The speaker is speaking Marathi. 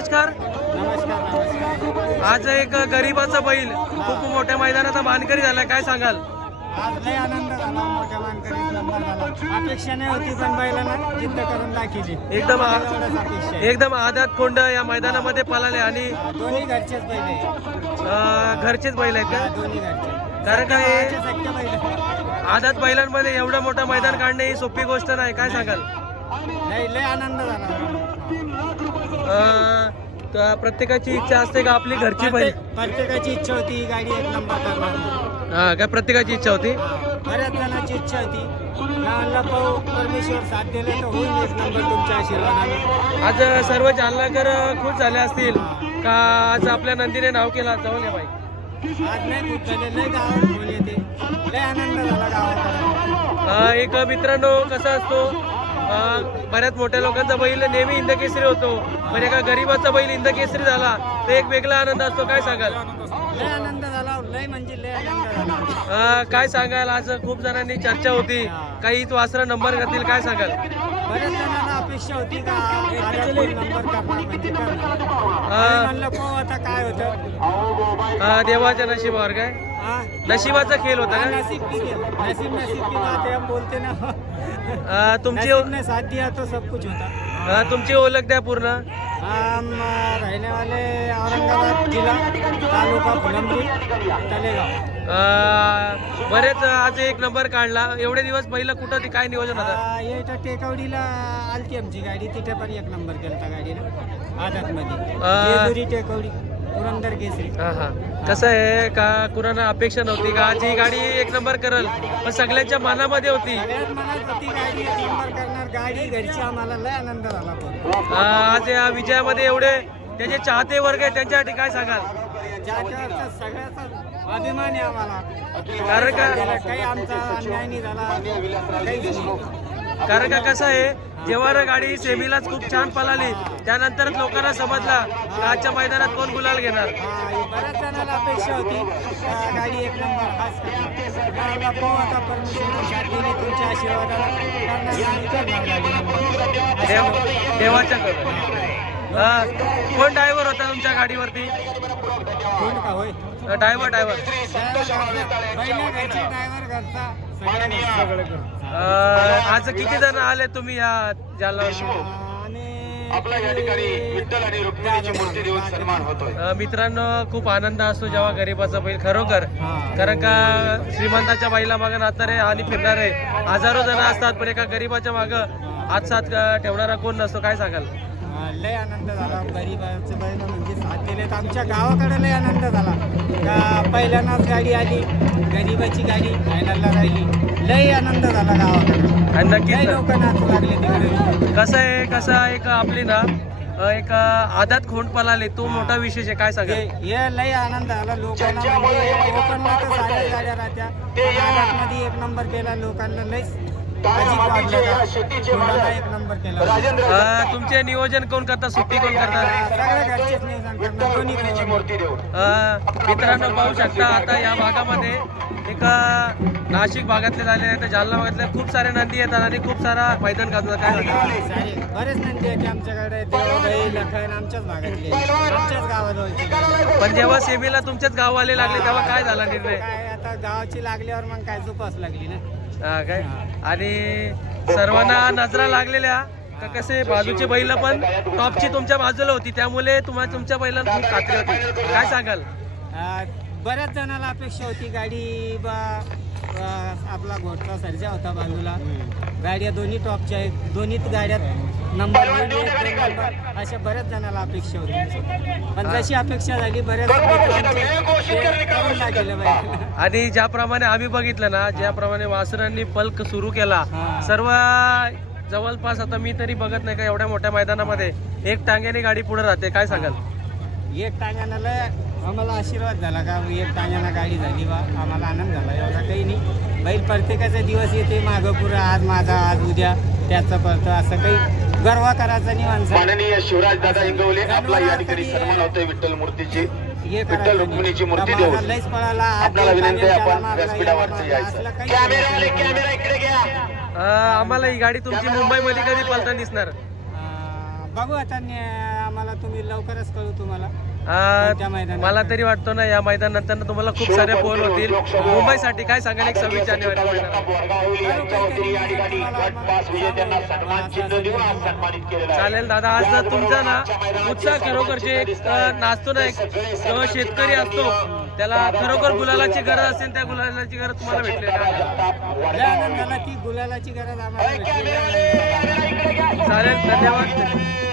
नमस्कार. आज एक गरीबाचा बैल खूप मोठ्या मैदानाचा मानकरी झाला. काय सांगाल? आज लय आनंद झाला मोठ्या झाला. अपेक्षा नाही होती पण बैलांना जिद्द करून दाखवली. एकदम आ-. एकदम आदात कोंड या मैदानामध्ये पळाले आणि दोन्ही घरचेच बैल आहे अं, घरचेच बैल आहेत का? दोन्ही घरचे. कारण काय हे- बैल आदात बैलांमध्ये एवढं मोठं मैदान काढणे ही सोपी गोष्ट नाही. काय सांगाल? लय लय आनंद झाला. तर प्रत्येकाची इच्छा असते का आपली घरची प्रत्येक- प्रत्येकाची इच्छा होती ही गाडी एक नंबर करणार हा काय प्रत्येकाची इच्छा होती? बऱ्याच जणांची इच्छा होती. गावाला पाहू परमेश्वर साथ दिले तर होईल एक नंबर तुमच्या आशीर्वादाने. आज सर्व जालनाकर खुश झाले असतील. का आज आपल्या नंदीने नाव केलं? जाऊन या बाई. आज नाही खूप झाले. लय गावात फोन येते लय आनंद झाला एक मित्रांनो कसा असतो? बऱ्याच मोठ्या लोकांचा बैल नेहमी इंदकेसरी होतो. पण एका गरीबाचा बैल इंदकेसरी झाला तर एक वेगळा आनंद असतो. काय सांगाल? लय आनंद झाला लय म्हणजे लय आनंद झाला. अ, काय सांगाल? आज खूप जणांनी चर्चा होती. काही वासरा नंबर करतील काय सांगाल? बऱ्याच जणांना अपेक्षा होती का? नंबर म्हणजे आणि म्हणलं पाहू आता काय होतं. देवाच्या नशिबावर काय? हा? नशिबाचा खेळ होता हा, का नसीब की नसीब नसीब की बात है हम बोलते ना. तुमची नसीब ने साथ दिया तो सब कुछ होता. तुमची ओळख द्या पूर्ण. हम अ, रहने वाले औरंगाबाद जिला तालुका फुलंब्री तलेगाव अ, बरेच आज एक नंबर काढला. एवढे दिवस पहिलं कुठं ते काय नियोजन होतं? आ, ये तर टेकवडीला आलती आमची गाडी. तिथे पण एक नंबर केलता गाडीनं. आझादमध्ये आ. जेजुरी टेकवडी पुरंदर केसरी. हा हा. कसं आहे का कुणाला अपेक्षा नव्हती? का आज ही गाडी एक नंबर करल? पण सगळ्यांच्या मनामध्ये होती. सगळ्यात मनात होती गाडी. एक नंबर करणार गाडी. घरची आम्हाला लय आनंद झाला पण अ, आज या विजयामध्ये एवढे त्याचे चाहते वर्ग आहे त्यांच्यासाठी काय सांगाल? सगळ्याचा अभिमान आहे आम्हाला. कारण का काही आमचा अन्याय नाही झाला. काहीच नाही कारण का कसं आहे जेव्हा गाडी सेमीलाच खूप छान पळाली त्यानंतरच लोकांना समजला का आजच्या मैदानात कोण गुलाल घेणार? हा, बऱ्याच जणांना अपेक्षा होती. का गाडी एक नंबर खास करणार पाहू आता परमेश्वर शांतीने तुमच्या आशीर्वादाला. देव देवाच्या हा कोण ड्रायव्हर होता तुमच्या गाडीवरती? Driver driver. आज किती जण आले तुम्ही या जालना आपला या ठिकाणी विठ्ठल आणि रुक्मिणीची मूर्ती देऊन सन्मान होतोय. अ, मित्रांनो खूप आनंद असतो जेव्हा गरीबाचा बैल खरोखर. कारण का श्रीमंताच्या बाईला मागे नाचणारे आणि फिरणारे हजारो जण असतात पण एका गरीबाच्या माग हात साथ अ, ठेवणारा कोण नसतो काय सांगाल? लय आनंद झाला. गरीबाचे बैल म्हणजे साथ दिलेत आमच्या गावाकडे लय आनंद झाला. का पहिल्यांदाच गाडी आली गरीबाची गाडी फायनलला राहिली. लय आनंद झाला गावाकडे. आणि लय नक्कीच लोक नाचू लागले तिकडे. कसं आहे कसं आहे एक आपली ना अ, एक आदात खोंड पळाले तो मोठा विशेष आहे काय सांगाल? हे हे लय आनंद झाला. लोकांना म्हणजे तर साऱ्या गाड्या राहत्या. मध्ये एक नंबर केला लोकांना. लय तुमचे नियोजन कोण करतात सुट्टी कोण करतात. मित्रांनो पाहू शकता आता या भागामध्ये. एक नाशिक भागातले झाले तर जालना भागातले खूप सारे नंदी येतात आणि खूप सारा मैदान गाजवतात. काय बरेच नंदी आहेत आमच्याकडे. लखन आमच्याच भागातले. आमच्याच गावाजवळचे पण जेव्हा सेमीला तुमच्याच गाववाले लागले तेव्हा काय झाला निर्णय? आता गावाची लागल्यावर मग काय झोपास लागली ना. हा काय? आणि सर्वांना नजरा लागलेल्या. तर कसे? बाजूचे बैल पण टॉपची तुमच्या बाजूला होती. त्यामुळे तुम्हाला तुमच्या बैलांना खूप खात्री होती. काय सांगाल? बऱ्याच जणाला अपेक्षा होती गाडी बा बा, आपला घोटचा सर्जा होता बाजूला. गाड्या दोन्ही टॉपच्या आहेत दोन्हीच गाड्यात नंबर अशा बऱ्याच जणाला अपेक्षा होती. पण जशी अपेक्षा झाली बऱ्याच आणि ज्याप्रमाणे आम्ही बघितलं ना ज्याप्रमाणे वासरांनी पल्क सुरू केला. सर्व जवळपास आता मी तरी बघत नाही का एवढ्या मोठ्या मैदानामध्ये. एक टांग्याने गाडी पुढे राहते काय सांगाल? एक टांग्यानं लय आम्हाला आशीर्वाद झाला का? एक टांग्यानं गाडी झाली बा. आम्हाला आनंद झाला. एवढा काही नाही. बैल प्रत्येकाचा दिवस येते. मागं पुरं आज माझा आज उद्या त्याचं परत असं काही गर्व करायचं नाही माणसं माननीय शिवराज दादा इंगवले आपला या ठिकाणी सन्मान होतोय विठ्ठल मूर्तीची. हे विठ्ठल रुक्मिणीची मूर्ती देऊन लईच पळाला. आज आपल्याला विनंती आहे आपण व्यासपीठावरती यायचं कॅमेरावाले. कॅमेरा इकडे घ्या. आम्हाला ही गाडी तुमची मुंबईमध्ये कधी पलता दिसणार? बघू आता आम्हाला तुम्ही लवकरच कळू तुम्हाला? मला तरी वाटतो ना या मैदानानंतर तुम्हाला खूप सारे फोन होतील. मुंबईसाठी काय सांगाल एक सव्वीस जानेवारी चालेल दादा. आज तुमचा ना उत्साह खरोखर जे एक नाचतो ना एक जेव्हा शेतकरी असतो त्याला खरोखर गुलालाची गरज असेल त्या गुलालाची गरज तुम्हाला की गुलालाची गरज आम्हाला भेटली. चालेल धन्यवाद.